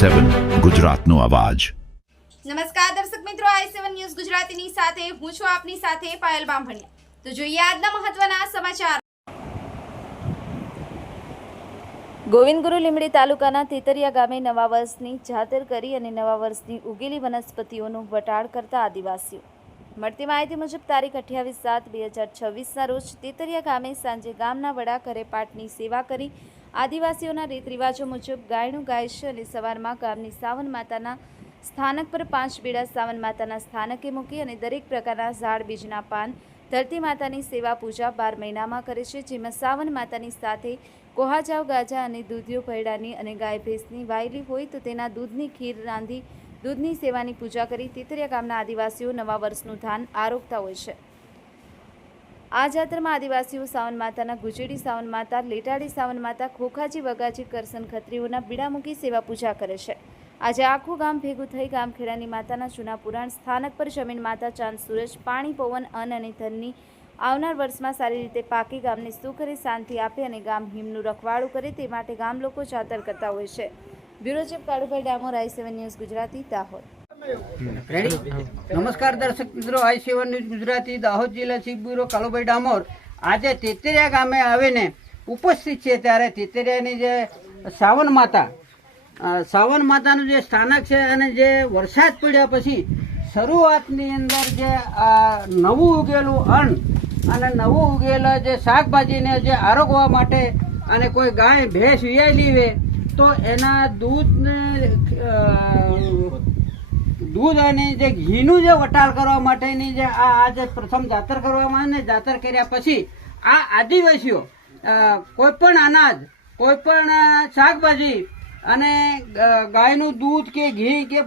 i7 ગુજરાતનો અવાજ। નમસ્કાર દર્શક મિત્રો, i7 ન્યૂઝ ગુજરાતીની સાથે હું છું આપની સાથે પાયલ બામભણિયા। તો જોઈએ આજના મહત્વના સમાચાર। ગોવિંદગુરુ લીંબડી તાલુકાના તેતરિયા ગામે નવા વર્ષની જાતર કરી અને નવા વર્ષની ઉગેલી વનસ્પતિઓનું વટાળ કરતા આદિવાસીઓ। મળતી માહિતી મુજબ તારીખ 28/7/2026ના રોજ તેતરિયા ગામે સાંજે ગામના વડા ઘરે પાઠની સેવા કરી આદિવાસીઓના રીત રિવાજો મુજબ ગાયનું ગાય છે અને સવારમાં ગામની સાવન માતાના સ્થાનક પર 5 બીડા સાવન માતાના સ્થાનકે મૂકી અને દરેક પ્રકારના ઝાડ બીજના પાન ધરતી માતાની સેવા પૂજા 12 મહિનામાં કરે છે, જેમાં સાવન માતાની સાથે કોહાજાવ ગાજા અને દૂધિયો ભયડાની અને ગાય ભેંસની વાયેલી હોય તો તેના દૂધની ખીર રાંધી દૂધની સેવાની પૂજા કરી તેતરિયા ગામના આદિવાસીઓ નવા વર્ષનું ધાન આરોગતા હોય છે। આ જાત્રામાં આદિવાસીઓ સાવન માતાના ગુજેડી સાવન માતા, લેટાડી સાવન માતા, ખોખાજી વગાજી કરસન ખત્રીઓના બીડા મૂકી સેવા પૂજા કરે છે। આજે આખું ગામ ભેગું થઈ ગામખેડાની માતાના જૂના પુરાણ સ્થાનક પર જમીન માતા, ચાંદ, સૂરજ, પાણી, પવન, અન્ન અને ધનની આવનાર વર્ષમાં સારી રીતે પાકી ગામને સુખ અને શાંતિ આપે અને ગામ હિમનું રખવાડું કરે તે માટે ગામ લોકો જાતર કરતા હોય છે। Bureau chief Kalubhai Damor, i7 news Gujarati, Dahod. નમસ્કાર દર્શક મિત્રો, i7 ન્યૂઝ ગુજરાતી દાહોદ જિલ્લા ચીફ બ્યુરો કાળુભાઈ ડામોર આજે તેતરિયા ગામે આવીને ઉપસ્થિત છે। ત્યારે તેતરિયાની જે સાવન માતાનું જે સ્થાનક છે અને જે વરસાદ પડ્યા પછી શરૂઆતની અંદર જે નવું ઉગેલું અન્ન અને નવું ઉગેલા જે શાકભાજીને જે આરોગવા માટે અને કોઈ ગાય ભેંસ વિયાયેલી હોય તો એના દૂધ અને જે ઘીનું જે વટાળ કરવા માટેની જે આજે પ્રથમ જાતર કરવામાં આવે ને જાતર કર્યા પછી આ આદિવાસીઓ કોઈ પણ અનાજ, કોઈ પણ શાકભાજી અને ગાયનું દૂધ કે ઘી કે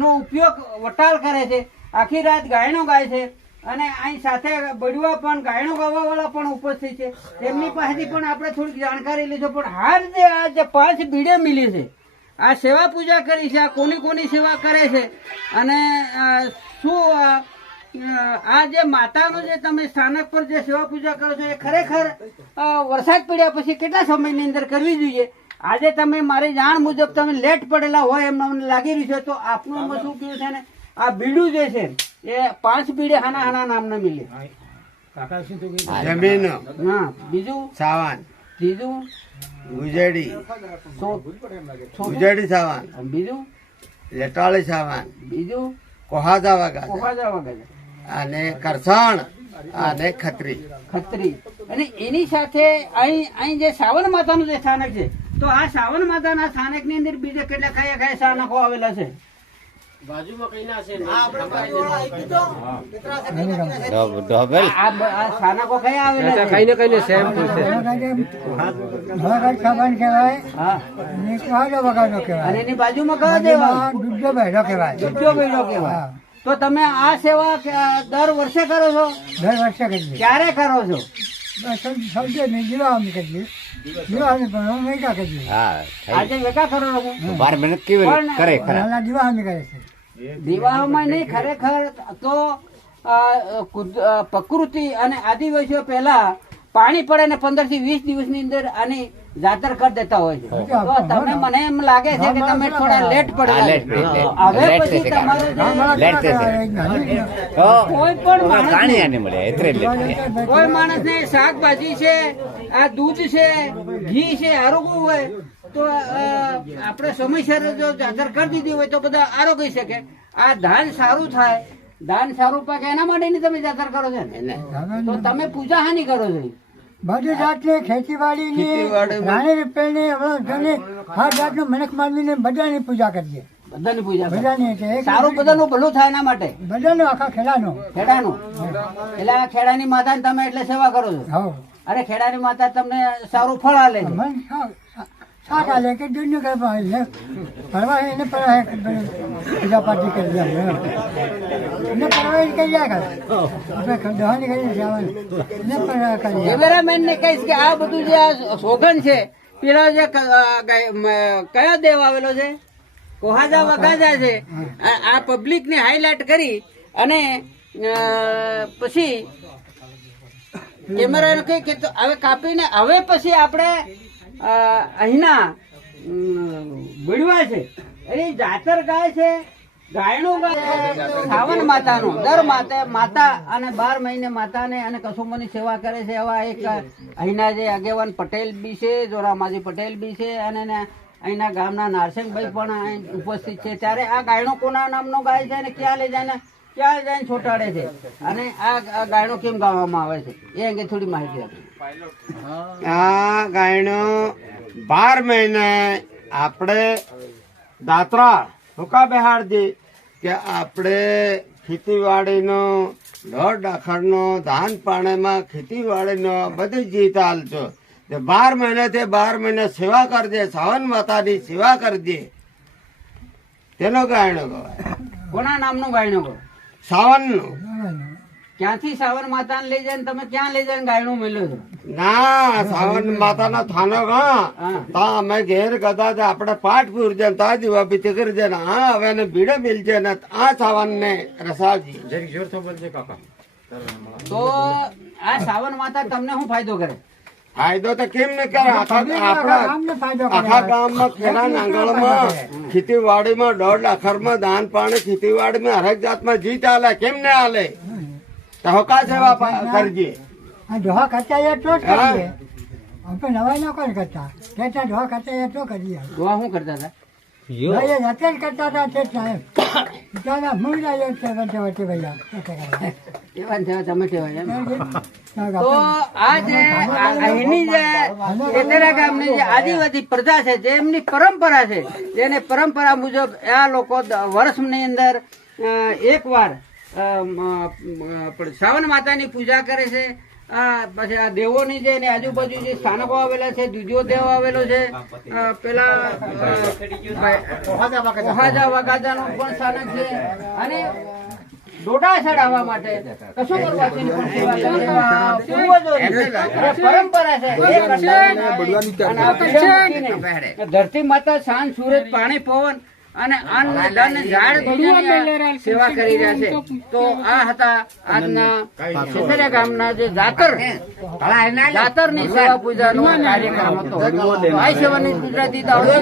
નો ઉપયોગ વટાળ કરે છે। આખી રાત ગાયનો ગાય છે અને અહીં સાથે બળવા પણ ગાયનો ગાવાવાળા પણ ઉપસ્થિત છે। તેમની પાસેથી પણ આપણે થોડીક જાણકારી લઈશું। પણ હાલ જે આ જે 5 બીડે મિલી છે, આ સેવા પૂજા કરી છે, આ કોની સેવા કરે છે અને શું આ જે માતાનું જે તમે સ્થાનક પર જે સેવા પૂજા કરો છો એ ખરેખર વરસાદ પડ્યા પછી કેટલા સમયની અંદર કરવી જોઈએ? આજે તમે મારી જાણ મુજબ તમે લેટ પડેલા હોય એમ મને લાગી રહ્યું છે, તો આપનું શું કહ્યું છે ને આ બીડું જે છે એ 5 બીડે હાના નામના મિલે જમીન, હા, બીજું સાવન, ત્રીજું ગુજેડી સાવન, બીજું લેટાળી સાવન, બીજું કોહાજા વગા કોહાજા અને કરસણ અને ખત્રી અને એની સાથે અહીં જે સાવન માતાનું જે સ્થાનક છે તો આ સાવન માતાના સ્થાનક ની અંદર બીજા કેટલા કયા સ્થાનકો આવેલા છે? સ્થાનકો કયા આવેલા છે? અને એની બાજુમાં કયો દેવા? દૂધિયો ભયડો કહેવાય। તો તમે આ સેવા દર વર્ષે કરો છો? દર વર્ષે કરીએ। ક્યારે કરો છો? દિવાળી કરીએ, દિવાળી પણ વેગા કરીએ। આજે વેગા કરો છો? 12 મિનિટ કેવી કરે દિવાળી કરે છે। દિવાળીમાં નહીં, ખરેખર તો પ્રકૃતિ અને આદિવાસીઓ પહેલા પાણી પડે ને 15 થી 20 દિવસની અંદર આની જાતર કરી દેતા હોય છે। તો તમને મને એમ લાગે છે કે તમે થોડા લેટ પડેલા હવે પછી તમારે કોઈ માણસ ને શાકભાજી છે, આ દૂધ છે, ઘી છે, આરોગવું હોય તો આપણે સમયસર જો જાતર કરી દીધી હોય તો બધા આરોગી શકે। આ ધાન સારું થાય, ધાન સારું પાકે એના માટે તમે જાતર કરો છો ને, તો તમે પૂજા હાની કરો છો? બધી જાતની ખેતીવાડીની, રાણી રીપેની, હર જાતનું મનક માનવીને બધાની પૂજા કરીએ। બધાની પૂજા બધાની સારું, બધાનું ભલું થાય એના માટે બધાનો આખા ખેડાનું એટલે આ ખેડાની માતા તમે એટલે સેવા કરો છો અને ખેડાની માતા તમને સારું ફળ આલે છે। શાક આલે કે દૂધનું કરવા ફરવા એને પૂજા પાઠી કરી એને ફરવા કરી આપણે દવાની કરી જવાનું એને ફરવા કરીએ। કેમેરામેન ને કહીશ કે આ બધું જે આ સોગન છે પેલા જે કયો દેવ આવેલો છે? કોહાજા વગાજા છે। આ પબ્લિક ને હાઈલાઇટ કરી અને પછી કેમેરા કહી કે હવે કાપીને હવે પછી આપણે અહીંના ભીડવા છે એની જાતર ગાય છે, ગાયનું ગાય સાવન માતાનું દર માતા અને 12 મહિને માતાને અને કસુંબોની સેવા કરે છે. એવા એક અહીંના જે આગેવાન પટેલ બી છે, જોરામાજી પટેલ બી છે, અને અહીંના ગામના નારસિંહભાઈ પણ અહીં ઉપસ્થિત છે. ત્યારે આ ગાયનો કોના નામનો ગાય છે અને ક્યાં લઈ જઈને છોટાડે છે અને આ ગાયનો કેમ ગાવામાં આવે છે એ અંગે થોડી માહિતી આપો. આ ગાયનો 12 મહિને આપણે દાત્રા હુકા બેહાડજી કે આપણે ખેતીવાડીનો ઢોર ડાખરનો ધાન પાણીમાં ખેતીવાડીનો બધી જીત હાલજો. 12 મહિને થી 12 મહિને સેવા કરજે, સાવન માતાની સેવા કરજે. તેનો ગાયનો ગવાય. કોના નામનો ગાયનો ગો? સાવનનું. ક્યાંથી સાવન માતાને લઈ જાય તમે ક્યાં લઈ જાય ગાયનું મેલ્યો છો? ના સાવન માતાના થાનો ગા તા અમે ઘેર કદાચ આપણે પાઠ પૂરજે તા દીવા બીતી કરજે ને હા હવે એને ભીડે મિલજે ને આ સાવન ને રસાજી. તો આ સાવન માતા તમને શું ફાયદો કરે? ફાયદો તો કેમ ને કરે? આખા ગામમાં ખેડા નાંગળમાં ખેતીવાડીમાં 1.5 લાખમાં દાન પાણી ખેતીવાડીમાં હરેક જાતમાં જીત હાલે. કેમ ને હાલે? હોકા સેવા કરજે. ડોહા કરતા એટલો જ કરીએ. આપણે નવાઈ ન કોઈ કરતા. કેટલા ડોહા કરતા એટલો કરીએ. ગોવા શું કરતા હતા? ભાઈ જાતે જ કરતા હતા તે સાહેબ. બિચારા મૂળ આવ્યો છે વચ્ચે ભૈયા. એવા ને તેવા તમે કહેવાય એમ. તો આ જે અહીંની જે તેતરા ગામની જે આદિવાસી પ્રજા છે, જે એમની પરંપરા છે, જેને પરંપરા મુજબ આ લોકો વર્ષની અંદર એકવાર સાવન માતાની પૂજા કરે છે. પછી આ દેવોની જે એની આજુબાજુ જે સ્થાનકો આવેલા છે, દૂધિયો દેવ આવેલો છે, પેલા ઓહાજા વાગાજાનું પણ સ્થાનક છે, અને ડોડા ચડાવવા માટે કશું કરવાથી પણ સેવા કરે છે. પૂર્વજોની પરંપરા છે એ કરતા. અને આ પીડા મૂકીને ધરતી માતા સાંજ સૂરજ પાણી પવન અને અન્ન ધન ઝાડ દુનિયાની સેવા કરી રહ્યા છે. તો આ હતા આજના સેતરિયા ગામના જે જાતરની સેવા પૂજાનો કાર્યક્રમ હતો. આ સેવાની ગુજરાતી દાવડો